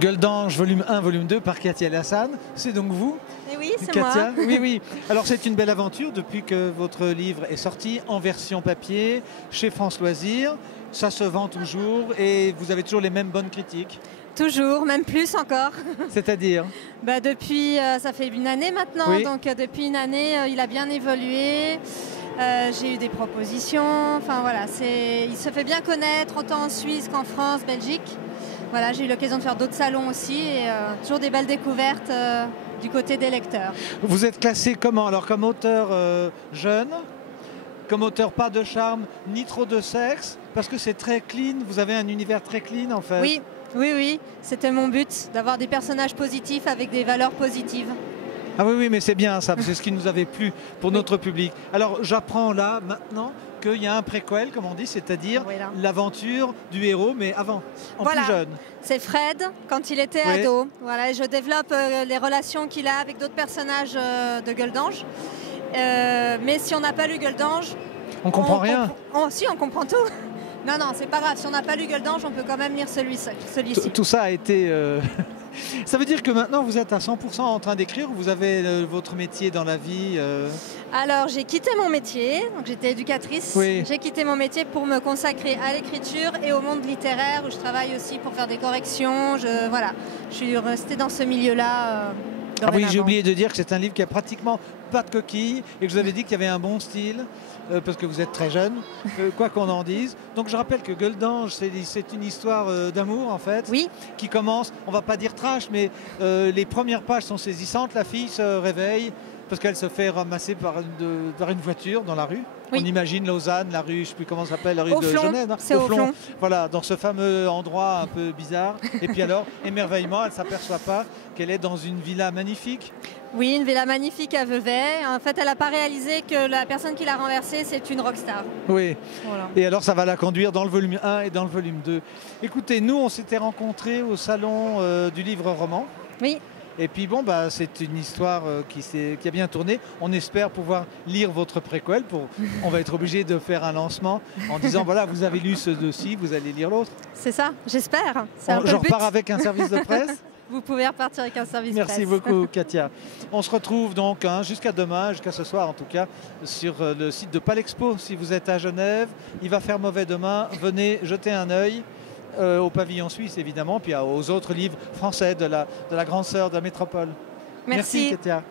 Gueule d'ange, volume 1, volume 2 par Katia Lassan. C'est donc vous, Et oui, c'est Katia? moi. Oui, oui. Alors c'est une belle aventure depuis que votre livre est sorti en version papier chez France Loisirs. Ça se vend toujours et vous avez toujours les mêmes bonnes critiques. Toujours, même plus encore. C'est-à-dire? Depuis, ça fait une année maintenant, Oui. donc depuis une année, il a bien évolué. J'ai eu des propositions, enfin voilà, il se fait bien connaître autant en Suisse qu'en France, Belgique. Voilà, j'ai eu l'occasion de faire d'autres salons aussi et toujours des belles découvertes du côté des lecteurs. Vous êtes classé comment? Alors comme auteur jeune, comme auteur pas de charme ni trop de sexe, parce que c'est très clean, vous avez un univers très clean en fait. Oui, oui, oui, c'était mon but, d'avoir des personnages positifs avec des valeurs positives. Ah oui, oui, mais c'est bien ça, c'est ce qui nous avait plu pour notre public. Alors j'apprends là, maintenant, qu'il y a un préquel, comme on dit, c'est-à-dire Voilà. l'aventure du héros, mais avant, en plus jeune. C'est Fred, quand il était Oui. ado. Voilà, et je développe les relations qu'il a avec d'autres personnages de Gueule d'ange. Mais si on n'a pas lu Gueule d'ange... On comprend rien. Si, on comprend tout. Non, non, c'est pas grave. Si on n'a pas lu Gueule d'ange, on peut quand même lire celui-ci. Tout ça a été... Ça veut dire que maintenant vous êtes à 100% en train d'écrire ou vous avez votre métier dans la vie Alors j'ai quitté mon métier, donc j'étais éducatrice. Oui. J'ai quitté mon métier pour me consacrer à l'écriture et au monde littéraire où je travaille aussi pour faire des corrections. Voilà, je suis restée dans ce milieu-là. Ah oui, j'ai oublié de dire que c'est un livre qui a pratiquement pas de coquille et que je vous avais dit qu'il y avait un bon style parce que vous êtes très jeune, quoi qu'on en dise. Donc je rappelle que Gueule d'ange, c'est une histoire d'amour en fait, oui, qui commence, on va pas dire trash, mais les premières pages sont saisissantes. La fille se réveille parce qu'elle se fait ramasser par une voiture dans la rue. Oui. On imagine Lausanne, la rue, je ne sais plus comment ça s'appelle, la rue Auflon, de Genève. Hein, c'est Auflon. Voilà, dans ce fameux endroit un peu bizarre. Et puis alors, émerveillement, elle ne s'aperçoit pas qu'elle est dans une villa magnifique. Oui, une villa magnifique à Vevey. En fait, elle n'a pas réalisé que la personne qui l'a renversée, c'est une rockstar. Oui. Voilà. Et alors, ça va la conduire dans le volume 1 et dans le volume 2. Écoutez, nous, on s'était rencontrés au salon du livre roman. Oui. Et puis bon, c'est une histoire qui a bien tourné. On espère pouvoir lire votre préquel. On va être obligé de faire un lancement en disant voilà, vous avez lu ce dossier, vous allez lire l'autre. C'est ça, j'espère. Je repars avec un service de presse. Vous pouvez repartir avec un service presse. Merci beaucoup, Katia. On se retrouve donc jusqu'à demain, jusqu'à ce soir en tout cas, sur le site de Palexpo. Si vous êtes à Genève, il va faire mauvais demain. Venez jeter un œil. Au pavillon suisse évidemment, puis aux autres livres français de la grande sœur de la métropole. Merci Katia.